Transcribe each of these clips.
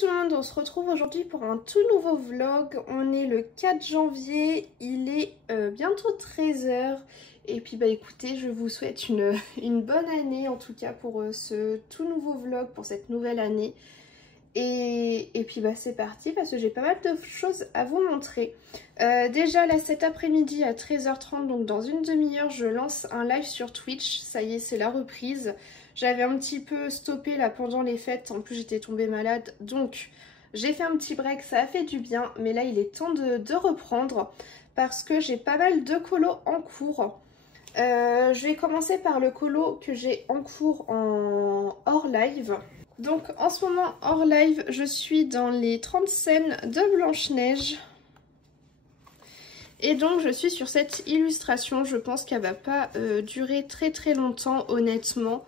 tout le monde, on se retrouve aujourd'hui pour un tout nouveau vlog. On est le 4 janvier, il est bientôt 13 h. Et puis bah écoutez, je vous souhaite une bonne année en tout cas pour ce tout nouveau vlog, pour cette nouvelle année. Et puis bah c'est parti parce que j'ai pas mal de choses à vous montrer. Déjà là cet après-midi à 13h30, donc dans une demi-heure, je lance un live sur Twitch. Ça y est, c'est la reprise. J'avais un petit peu stoppé là pendant les fêtes, en plus j'étais tombée malade, donc j'ai fait un petit break, ça a fait du bien. Mais là il est temps de reprendre parce que j'ai pas mal de colos en cours. Je vais commencer par le colo que j'ai en cours en hors live. Donc en ce moment hors live, je suis dans les 30 scènes de Blanche-Neige. Et donc je suis sur cette illustration, je pense qu'elle va pas durer très longtemps honnêtement.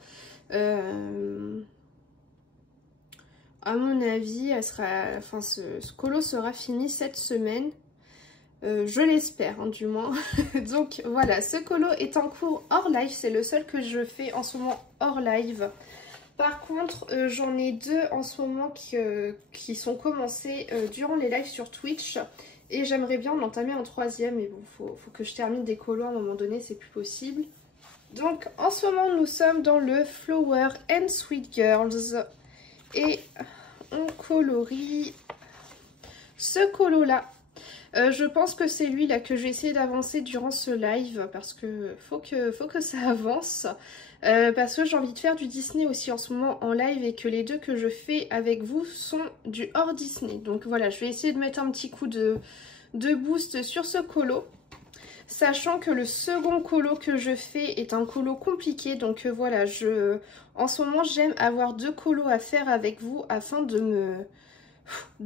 À mon avis, elle sera, enfin ce colo sera fini cette semaine. Je l'espère, hein, du moins. Donc voilà, ce colo est en cours hors live, c'est le seul que je fais en ce moment hors live. Par contre, j'en ai deux en ce moment qui sont commencés durant les lives sur Twitch. Et j'aimerais bien en entamer un troisième, mais bon, faut que je termine des colos à un moment donné, c'est plus possible. Donc en ce moment, nous sommes dans le Flower and Sweet Girls. Et on colorie ce colo là. Je pense que c'est lui là que je vais essayer d'avancer durant ce live parce que faut que ça avance. Parce que j'ai envie de faire du Disney aussi en ce moment en live et que les deux que je fais avec vous sont du hors Disney. Donc voilà, je vais essayer de mettre un petit coup de boost sur ce colo. Sachant que le second colo que je fais est un colo compliqué. Donc voilà, en ce moment j'aime avoir deux colos à faire avec vous afin de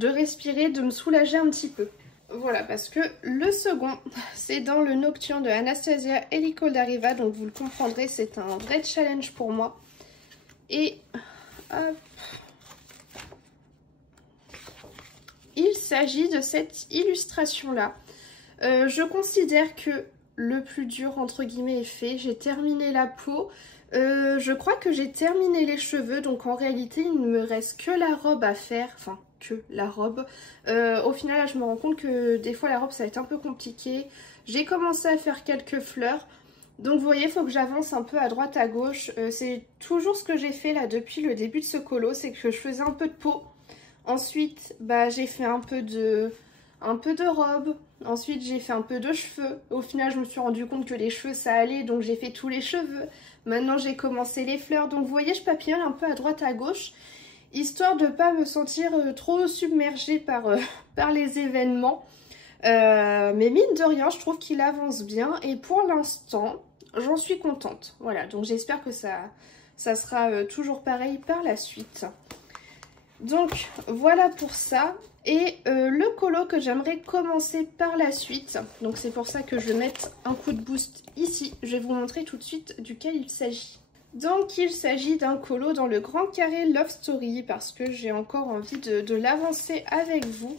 respirer, de me soulager un petit peu. Voilà, parce que le second, c'est dans le Nocturne de Anastasia Helical d'Arriva. Donc vous le comprendrez, c'est un vrai challenge pour moi. Et hop, il s'agit de cette illustration-là. Je considère que le plus dur, entre guillemets, est fait. J'ai terminé la peau. Je crois que j'ai terminé les cheveux. Donc en réalité, il ne me reste que la robe à faire. Enfin, que la robe. Au final, là, je me rends compte que des fois, la robe, ça va être un peu compliqué. J'ai commencé à faire quelques fleurs. Donc vous voyez, il faut que j'avance un peu à droite, à gauche. C'est toujours ce que j'ai fait là depuis le début de ce colo. C'est que je faisais un peu de peau. Ensuite, bah, j'ai fait un peu de robe. Ensuite, j'ai fait un peu de cheveux. Au final, je me suis rendu compte que les cheveux, ça allait. Donc, j'ai fait tous les cheveux. Maintenant, j'ai commencé les fleurs. Donc, vous voyez, je papillonne un peu à droite, à gauche. Histoire de ne pas me sentir trop submergée par les événements. Mais mine de rien, je trouve qu'il avance bien. Et pour l'instant, j'en suis contente. Voilà, donc j'espère que ça sera toujours pareil par la suite. Donc, voilà pour ça. Et le colo que j'aimerais commencer par la suite, donc c'est pour ça que je vais mettre un coup de boost ici. Je vais vous montrer tout de suite duquel il s'agit. Donc il s'agit d'un colo dans le Grand Carré Love Story parce que j'ai encore envie de l'avancer avec vous.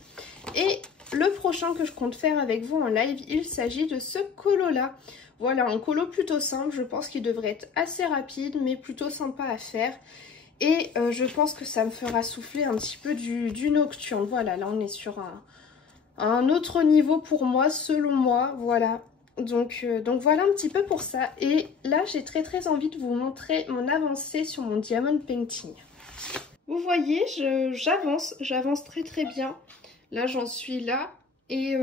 Et le prochain que je compte faire avec vous en live, il s'agit de ce colo là. Voilà, un colo plutôt simple, je pense qu'il devrait être assez rapide mais plutôt sympa à faire. Et je pense que ça me fera souffler un petit peu du Nocturne. Voilà, là on est sur un autre niveau pour moi, selon moi, voilà. Donc voilà un petit peu pour ça. Et là, j'ai très envie de vous montrer mon avancée sur mon Diamond Painting. Vous voyez, j'avance très bien. Là, j'en suis là. Et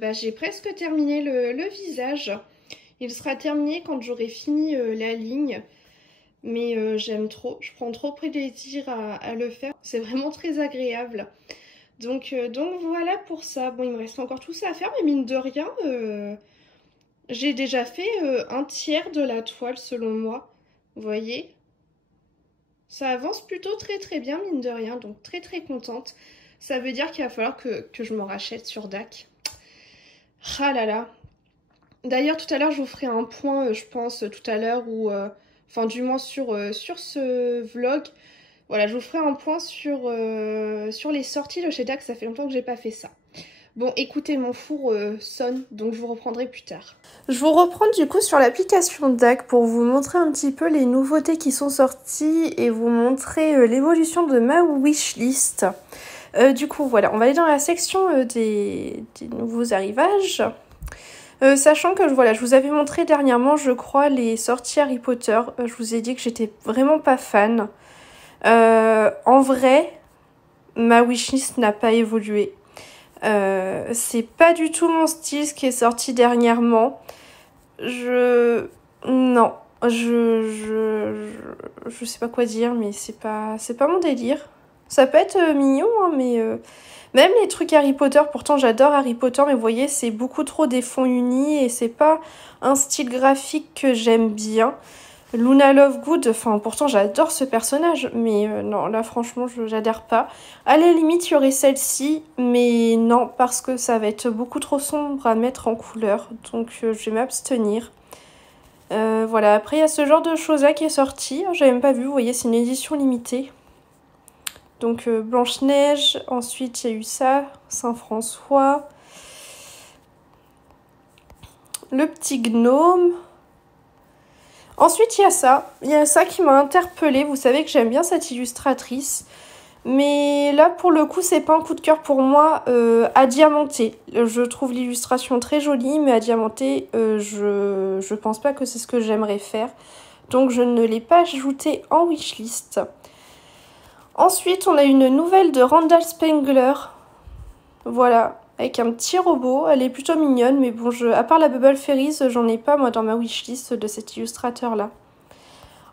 bah, j'ai presque terminé le visage. Il sera terminé quand j'aurai fini la ligne. Mais j'aime trop, je prends trop plaisir à le faire. C'est vraiment très agréable. Donc voilà pour ça. Bon, il me reste encore tout ça à faire, mais mine de rien... j'ai déjà fait un tiers de la toile selon moi, vous voyez. Ça avance plutôt très bien mine de rien, donc très contente. Ça veut dire qu'il va falloir que je me rachète sur DAC. Ah là là. D'ailleurs tout à l'heure je vous ferai un point, je pense, tout à l'heure, ou enfin du moins sur ce vlog. Voilà, je vous ferai un point sur les sorties de chez DAC, ça fait longtemps que j'ai pas fait ça. Bon, écoutez, mon four sonne, donc je vous reprendrai plus tard. Je vous reprends du coup sur l'application DAC pour vous montrer un petit peu les nouveautés qui sont sorties et vous montrer l'évolution de ma wishlist. Du coup, voilà, on va aller dans la section des nouveaux arrivages. Sachant que voilà, je vous avais montré dernièrement, je crois, les sorties Harry Potter. Je vous ai dit que j'étais vraiment pas fan. En vrai, ma wishlist n'a pas évolué. C'est pas du tout mon style ce qui est sorti dernièrement. Non, je sais pas quoi dire, mais c'est pas mon délire. Ça peut être mignon, hein, mais même les trucs Harry Potter, pourtant j'adore Harry Potter, mais vous voyez, c'est beaucoup trop des fonds unis et c'est pas un style graphique que j'aime bien. Luna Lovegood, enfin pourtant j'adore ce personnage, mais non, là franchement j'adhère pas. À la limite il y aurait celle-ci, mais non, parce que ça va être beaucoup trop sombre à mettre en couleur, donc je vais m'abstenir. Voilà, après il y a ce genre de choses là qui est sorti, j'avais même pas vu, vous voyez c'est une édition limitée. Donc Blanche-Neige, ensuite il y a eu ça, Saint-François, le petit gnome. Ensuite, il y a ça qui m'a interpellée. Vous savez que j'aime bien cette illustratrice. Mais là, pour le coup, c'est pas un coup de cœur pour moi. À diamanter. Je trouve l'illustration très jolie, mais à diamanter, je pense pas que c'est ce que j'aimerais faire. Donc, je ne l'ai pas ajouté en wishlist. Ensuite, on a une nouvelle de Randall Spengler. Voilà. Avec un petit robot, elle est plutôt mignonne, mais bon, à part la Bubble Fairies, j'en ai pas moi dans ma wishlist de cet illustrateur là.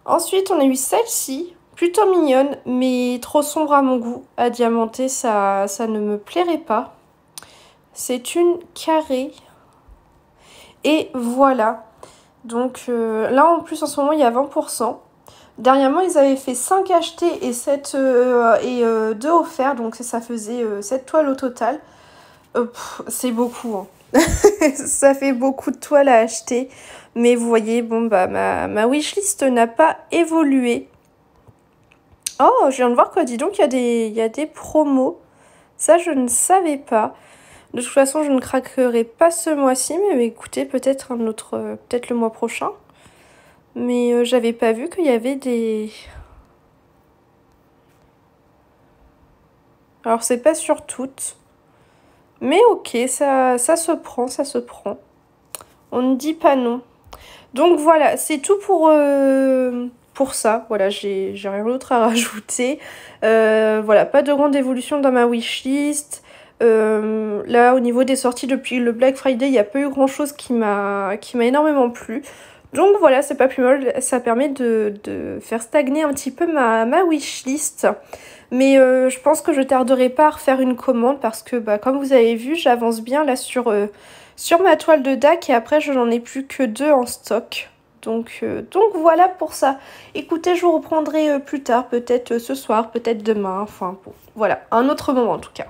Ensuite, on a eu celle-ci, plutôt mignonne, mais trop sombre à mon goût. À diamanter, ça ne me plairait pas. C'est une carrée. Et voilà. Donc là, en plus, en ce moment, il y a 20%. Dernièrement, ils avaient fait 5 achetés et 2 offerts, donc ça faisait 7 toiles au total. C'est beaucoup, hein. Ça fait beaucoup de toiles à acheter. Mais vous voyez, bon, bah, ma wishlist n'a pas évolué. Oh, je viens de voir quoi, dis donc, il y a des promos. Ça, je ne savais pas. De toute façon, je ne craquerai pas ce mois-ci, mais écoutez, peut-être un autre, peut-être le mois prochain. Mais j'avais pas vu qu'il y avait des... Alors, c'est pas sur toutes. Mais ok, ça se prend, ça se prend. On ne dit pas non. Donc voilà, c'est tout pour ça. Voilà, j'ai rien d'autre à rajouter. Voilà, pas de grande évolution dans ma wishlist. Là, au niveau des sorties depuis le Black Friday, il n'y a pas eu grand chose qui m'a énormément plu. Donc voilà, c'est pas plus mal. Ça permet de faire stagner un petit peu ma wishlist. Mais je pense que je tarderai pas à refaire une commande parce que, bah, comme vous avez vu, j'avance bien là sur ma toile de DAC et après, je n'en ai plus que 2 en stock. Donc voilà pour ça. Écoutez, je vous reprendrai plus tard, peut-être ce soir, peut-être demain. Enfin, bon, voilà, un autre moment en tout cas.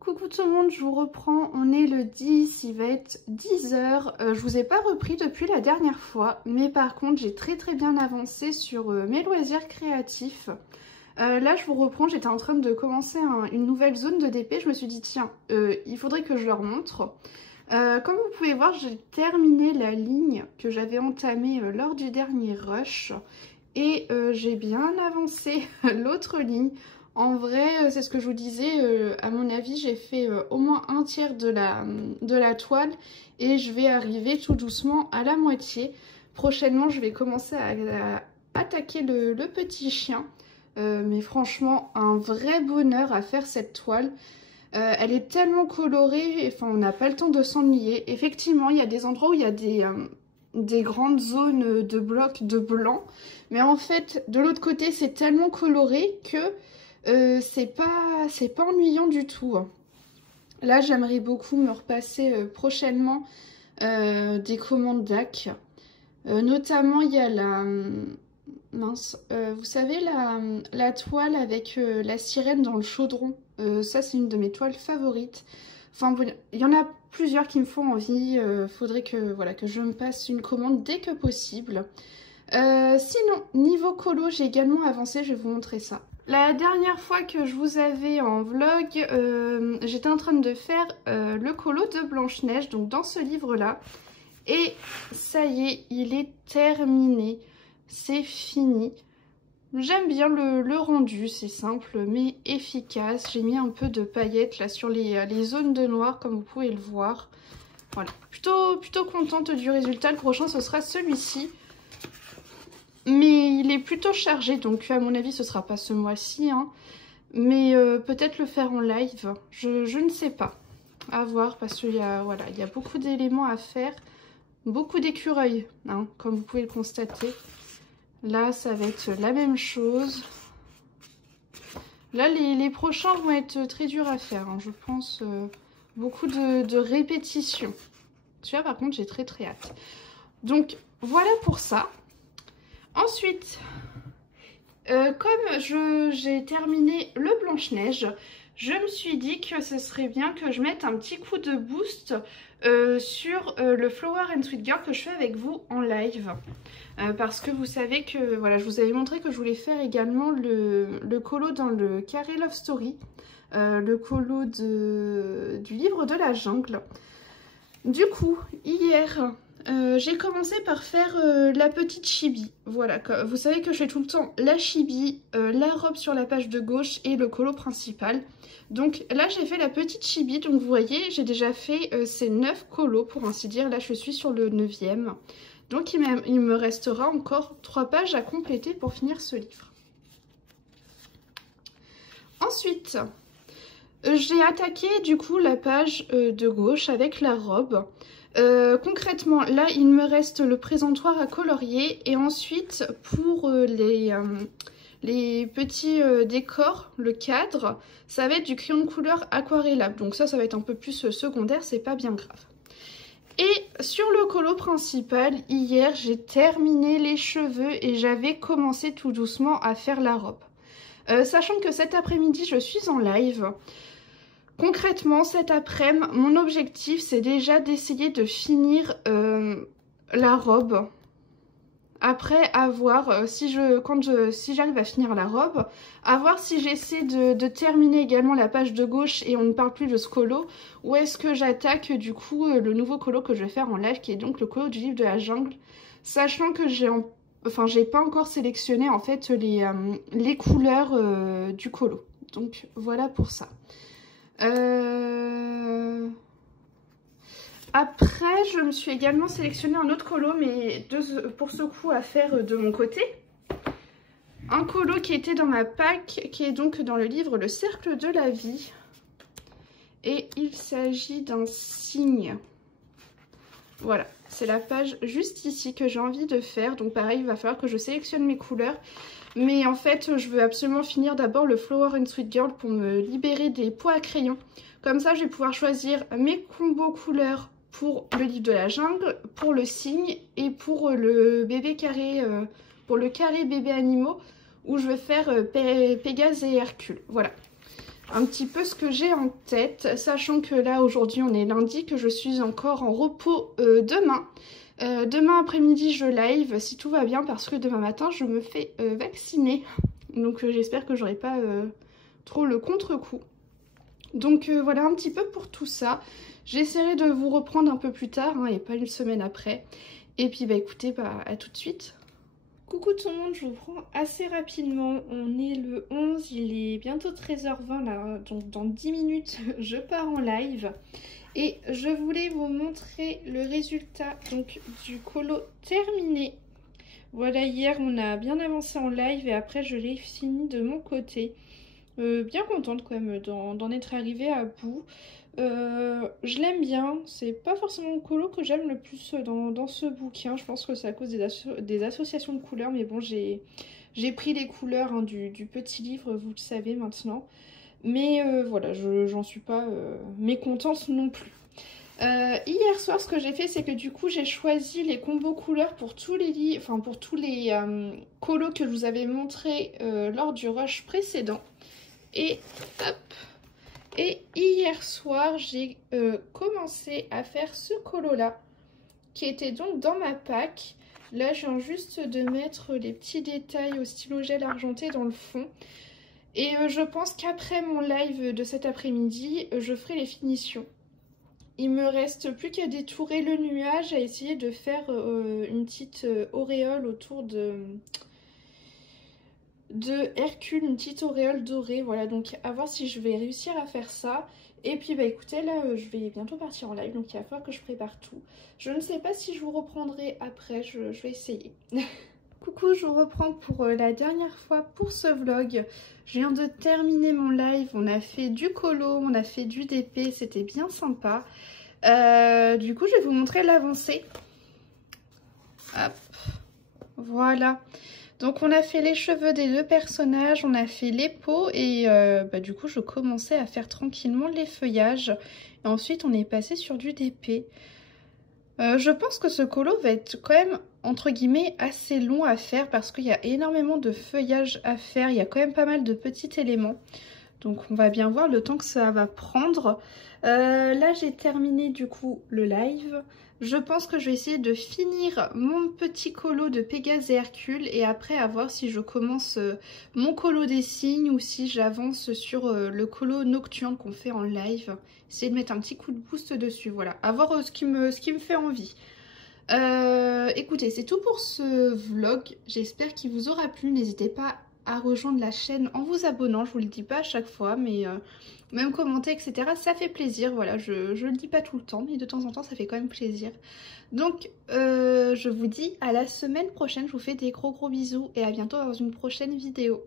Coucou tout le monde, je vous reprends. On est le 10, il va être 10 h. Je vous ai pas repris depuis la dernière fois, mais par contre, j'ai très bien avancé sur mes loisirs créatifs. Là je vous reprends, j'étais en train de commencer une nouvelle zone de DP, je me suis dit tiens, il faudrait que je leur montre. Comme vous pouvez voir, j'ai terminé la ligne que j'avais entamée lors du dernier rush et j'ai bien avancé l'autre ligne. En vrai, c'est ce que je vous disais, à mon avis j'ai fait au moins un tiers de la toile et je vais arriver tout doucement à la moitié. Prochainement je vais commencer à attaquer le petit chien. Mais franchement, un vrai bonheur à faire cette toile. Elle est tellement colorée, enfin on n'a pas le temps de s'ennuyer. Effectivement, il y a des endroits où il y a des grandes zones de blocs de blanc. Mais en fait, de l'autre côté, c'est tellement coloré que c'est pas ennuyant du tout. Là, j'aimerais beaucoup me repasser prochainement des commandes DAC. Notamment, il y a la... Mince, vous savez la toile avec la sirène dans le chaudron, ça c'est une de mes toiles favorites. Enfin bon, il y en a plusieurs qui me font envie, faudrait que, voilà, que je me passe une commande dès que possible. Sinon, niveau colo, j'ai également avancé, je vais vous montrer ça. La dernière fois que je vous avais en vlog, j'étais en train de faire le colo de Blanche-Neige, donc dans ce livre-là. Et ça y est, il est terminé, c'est fini. J'aime bien le rendu, c'est simple mais efficace. J'ai mis un peu de paillettes là sur les zones de noir comme vous pouvez le voir. Voilà, plutôt contente du résultat. Le prochain ce sera celui-ci. Mais il est plutôt chargé, donc à mon avis ce sera pas ce mois-ci. Hein. Mais peut-être le faire en live, je ne sais pas. À voir parce qu'il y a, voilà, il y a beaucoup d'éléments à faire. Beaucoup d'écureuils, hein, comme vous pouvez le constater. Là, ça va être la même chose. Là, les prochains vont être très durs à faire, hein, je pense. Beaucoup de répétitions. Tu vois, par contre, j'ai très hâte. Donc, voilà pour ça. Ensuite, comme j'ai terminé le Blanche-Neige, je me suis dit que ce serait bien que je mette un petit coup de boost sur le Flower and Sweet Girl que je fais avec vous en live. Parce que vous savez que, voilà, je vous avais montré que je voulais faire également le colo dans le carré Love Story. Le colo du livre de la jungle. Du coup, hier, j'ai commencé par faire la petite chibi. Voilà, vous savez que je fais tout le temps la chibi, la robe sur la page de gauche et le colo principal. Donc là, j'ai fait la petite chibi. Donc vous voyez, j'ai déjà fait ces 9 colos pour ainsi dire. Là, je suis sur le 9e. Donc il me restera encore 3 pages à compléter pour finir ce livre. Ensuite, j'ai attaqué du coup la page de gauche avec la robe. Concrètement, là, il me reste le présentoir à colorier et ensuite pour les petits décors, le cadre, ça va être du crayon de couleur aquarellable. Donc ça va être un peu plus secondaire, c'est pas bien grave. Et sur le colo principal, hier, j'ai terminé les cheveux et j'avais commencé tout doucement à faire la robe. Sachant que cet après-midi, je suis en live. Concrètement, cet après-midi, mon objectif, c'est déjà d'essayer de finir la robe. Après, à voir si j'arrive à finir la robe, à voir si j'essaie de terminer également la page de gauche et on ne parle plus de ce colo, ou est-ce que j'attaque du coup le nouveau colo que je vais faire en live, qui est donc le colo du livre de la jungle, sachant que j'ai pas encore sélectionné en fait les couleurs du colo. Donc voilà pour ça. Après, je me suis également sélectionné un autre colo, mais pour ce coup à faire de mon côté. Un colo qui était dans ma pack, qui est donc dans le livre Le Cercle de la Vie. Et il s'agit d'un cygne. Voilà, c'est la page juste ici que j'ai envie de faire. Donc pareil, il va falloir que je sélectionne mes couleurs. Mais en fait, je veux absolument finir d'abord le Flower and Sweet Girl pour me libérer des pots à crayon. Comme ça, je vais pouvoir choisir mes combos couleurs pour le livre de la jungle, pour le cygne et pour le bébé carré, pour le carré bébé animaux où je vais faire Pégase et Hercule. Voilà, un petit peu ce que j'ai en tête, sachant que là aujourd'hui on est lundi, que je suis encore en repos demain. Demain après-midi je live si tout va bien parce que demain matin je me fais vacciner. Donc j'espère que j'aurai pas trop le contre-coup. Donc voilà un petit peu pour tout ça. J'essaierai de vous reprendre un peu plus tard hein, et pas une semaine après. Et puis bah écoutez, à tout de suite. Coucou tout le monde, je vous prends assez rapidement. On est le 11, il est bientôt 13h20 là, donc dans 10 minutes je pars en live. Et je voulais vous montrer le résultat donc du colo terminé. Voilà, hier on a bien avancé en live et après je l'ai fini de mon côté. Bien contente quand même d'en être arrivée à bout. Je l'aime bien, c'est pas forcément le colo que j'aime le plus dans ce bouquin. Je pense que c'est à cause des associations de couleurs, mais bon j'ai pris les couleurs hein, du petit livre, vous le savez maintenant. Mais voilà, j'en suis pas mécontente non plus. Hier soir, ce que j'ai fait, c'est que du coup, j'ai choisi les combos couleurs pour tous les livres, enfin pour tous les colos que je vous avais montré lors du rush précédent. Et hop. Et hier soir, j'ai commencé à faire ce colo là, qui était donc dans ma pack. Là, je viens juste de mettre les petits détails au stylo gel argenté dans le fond. Et je pense qu'après mon live de cet après-midi, je ferai les finitions. Il me reste plus qu'à détourer le nuage, à essayer de faire une petite auréole autour de Hercule, une petite auréole dorée. Voilà, donc à voir si je vais réussir à faire ça. Et puis bah écoutez, là je vais bientôt partir en live, donc il va falloir que je prépare tout. Je ne sais pas si je vous reprendrai après, je vais essayer. Coucou, je vous reprends pour la dernière fois pour ce vlog. Je viens de terminer mon live, on a fait du colo, on a fait du DP, c'était bien sympa. Du coup, je vais vous montrer l'avancée. Hop, voilà. Donc on a fait les cheveux des deux personnages, on a fait les peaux et du coup je commençais à faire tranquillement les feuillages. Et ensuite on est passé sur du DP. Je pense que ce colo va être quand même entre guillemets assez long à faire parce qu'il y a énormément de feuillage à faire, il y a quand même pas mal de petits éléments. Donc on va bien voir le temps que ça va prendre. Là j'ai terminé du coup le live. Je pense que je vais essayer de finir mon petit colo de Pégase et Hercule et après à voir si je commence mon colo des cygnes ou si j'avance sur le colo nocturne qu'on fait en live. Essayer de mettre un petit coup de boost dessus, voilà. À voir ce qui me fait envie. Écoutez, c'est tout pour ce vlog. J'espère qu'il vous aura plu. N'hésitez pas à rejoindre la chaîne en vous abonnant. Je vous le dis pas à chaque fois, mais même commenter, etc. Ça fait plaisir. Voilà, je le dis pas tout le temps, mais de temps en temps, ça fait quand même plaisir. Donc, je vous dis à la semaine prochaine. Je vous fais des gros bisous et à bientôt dans une prochaine vidéo.